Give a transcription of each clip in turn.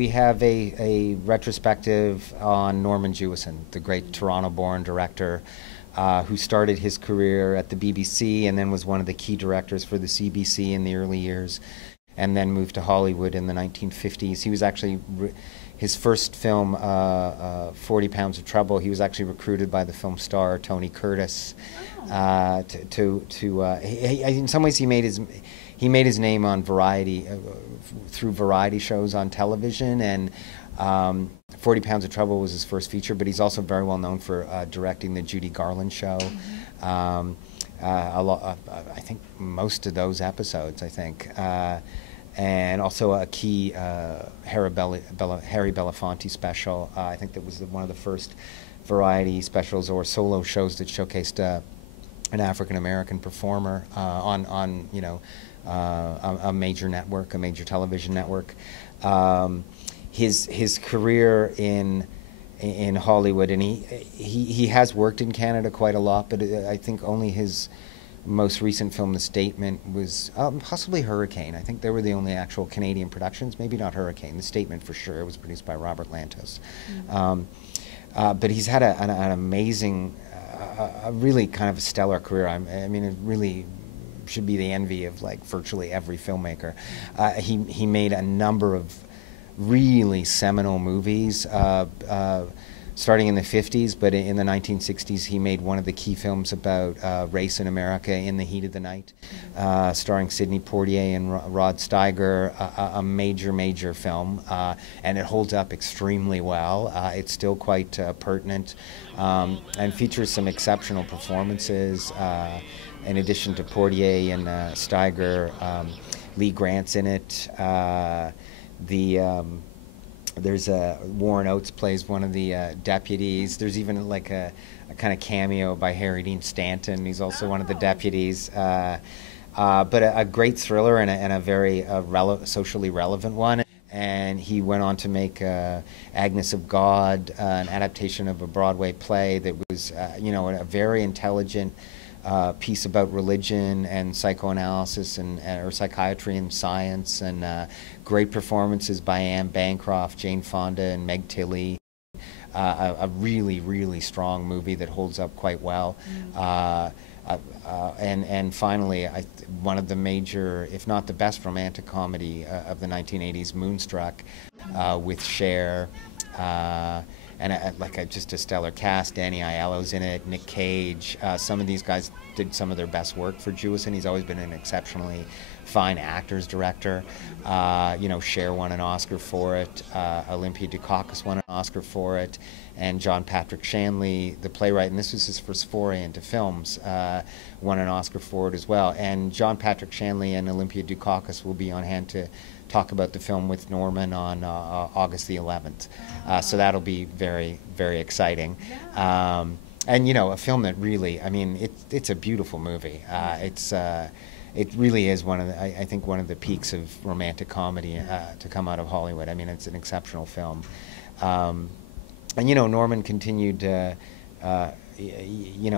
we have a retrospective on Norman Jewison, the great Toronto-born director who started his career at the BBC and then was one of the key directors for the CBC in the early years, and then moved to Hollywood in the 1950s. He was actually, his first film, 40 Pounds of Trouble, he was actually recruited by the film star Tony Curtis. In some ways he made his name on Variety, through variety shows on television, and 40 Pounds of Trouble was his first feature, but he's also very well known for directing the Judy Garland show. I think most of those episodes, I think. And also a key Harry Belafonte special. I think that was one of the first variety specials or solo shows that showcased an African-American performer on a major network, a major television network. His career in Hollywood, and he has worked in Canada quite a lot, but I think only his most recent film, The Statement, was possibly Hurricane. I think they were the only actual Canadian productions, maybe not Hurricane. The Statement for sure. It was produced by Robert Lantos. But he's had an amazing, a really kind of a stellar career. I mean, it really should be the envy of like virtually every filmmaker. He made a number of really seminal movies, starting in the 50s, but in the 1960s he made one of the key films about race in America, In the Heat of the Night, starring Sidney Poitier and Rod Steiger, a major film, and it holds up extremely well. It's still quite pertinent, and features some exceptional performances. In addition to Poitier and Steiger, Lee Grant's in it. There's Warren Oates plays one of the deputies. There's even like a kind of cameo by Harry Dean Stanton. He's also one of the deputies. But a great thriller and a very socially relevant one. And he went on to make Agnes of God, an adaptation of a Broadway play that was, a very intelligent piece about religion and psychoanalysis or psychiatry and science, and great performances by Anne Bancroft, Jane Fonda, and Meg Tilly. A really strong movie that holds up quite well. And finally, one of the major, if not the best, romantic comedy of the 1980s, Moonstruck, with Cher. And just a stellar cast. Danny Aiello's in it, Nick Cage. Some of these guys did some of their best work for Jewison. He's always been an exceptionally fine actors director. Cher won an Oscar for it. Olympia Dukakis won an Oscar for it. And John Patrick Shanley, the playwright, and this was his first foray into films, won an Oscar for it as well. And John Patrick Shanley and Olympia Dukakis will be on hand to talk about the film with Norman on August the 11th. So that'll be very exciting. And a film that really, I mean, it's a beautiful movie. It really is I think one of the peaks of romantic comedy to come out of Hollywood. I mean, it's an exceptional film. And Norman continued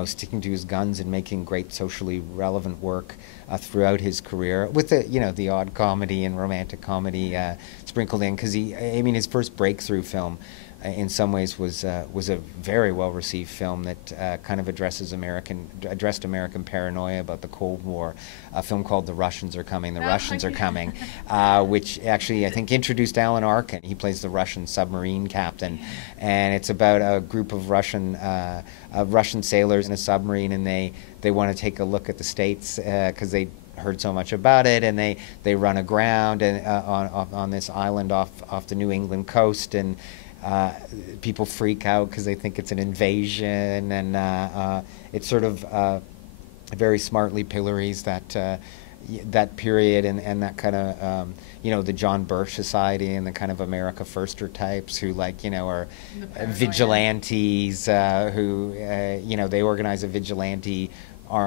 sticking to his guns and making great socially relevant work throughout his career, with the odd comedy and romantic comedy sprinkled in. Because his first breakthrough film, in some ways, was a very well received film that kind of addressed American paranoia about the Cold War. A film called The Russians Are Coming. The Russians Are Coming, which actually I think introduced Alan Arkin. He plays the Russian submarine captain, and it's about a group of Russian sailors in a submarine, and they want to take a look at the States because they heard so much about it, and they run aground and on this island off the New England coast, and people freak out because they think it's an invasion, and it sort of very smartly pillories that period and that kind of the John Birch Society and the kind of America Firster types who are vigilantes who they organize a vigilante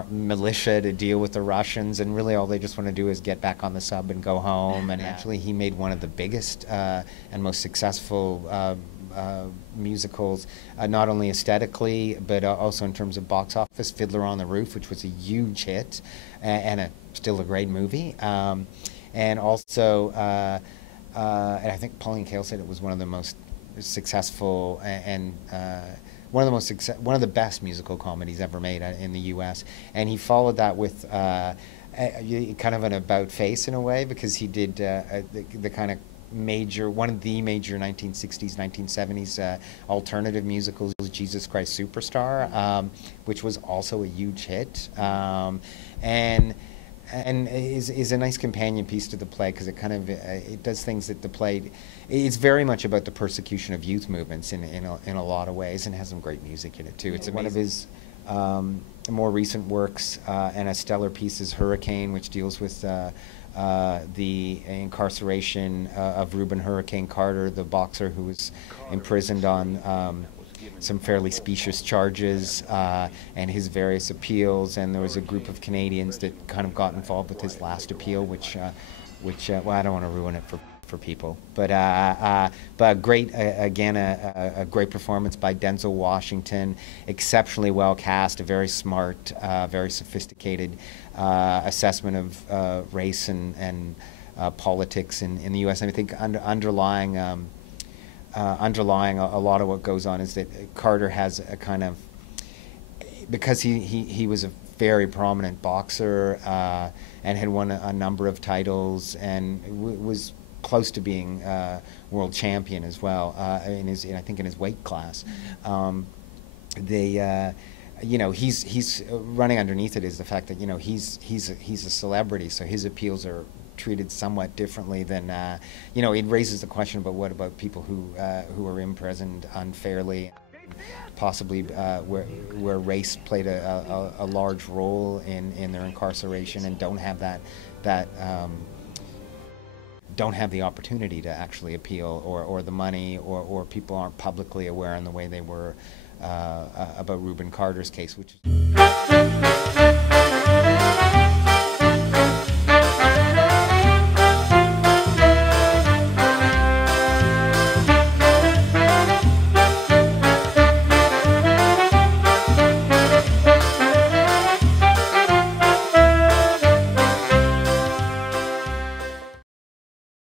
militia to deal with the Russians, and really all they just want to do is get back on the sub and go home. And actually he made one of the biggest and most successful musicals, not only aesthetically but also in terms of box office, Fiddler on the Roof, which was a huge hit and still a great movie, and also and I think Pauline Kael said it was one of the most successful and one of the best musical comedies ever made in the U.S. And he followed that with kind of an about face in a way, because he did the kind of one of the major 1960s, 1970s alternative musicals, Jesus Christ Superstar, which was also a huge hit, and is a nice companion piece to the play, because it kind of it does things that the play, it's very much about the persecution of youth movements in a lot of ways, and has some great music in it too. It's one of his more recent works, and a stellar piece is Hurricane, which deals with the incarceration of Reuben Hurricane Carter, the boxer who was imprisoned on some fairly specious charges, and his various appeals. And there was a group of Canadians that kind of got involved with his last appeal, which well, I don't want to ruin it for people, but great, again, a great performance by Denzel Washington, exceptionally well cast, a very smart, very sophisticated assessment of race and politics in the U.S. And I think underlying a lot of what goes on is that Carter has a kind of, because he was a very prominent boxer and had won a number of titles, and was close to being world champion as well I think in his weight class. You know, he's running underneath it is the fact that, you know, he's a celebrity, so his appeals are treated somewhat differently than you know. It raises the question about what about people who are imprisoned unfairly, possibly where race played a large role in their incarceration, and don't have don't have the opportunity to actually appeal, or the money, or people aren't publicly aware in the way they were about Reuben Carter's case, which is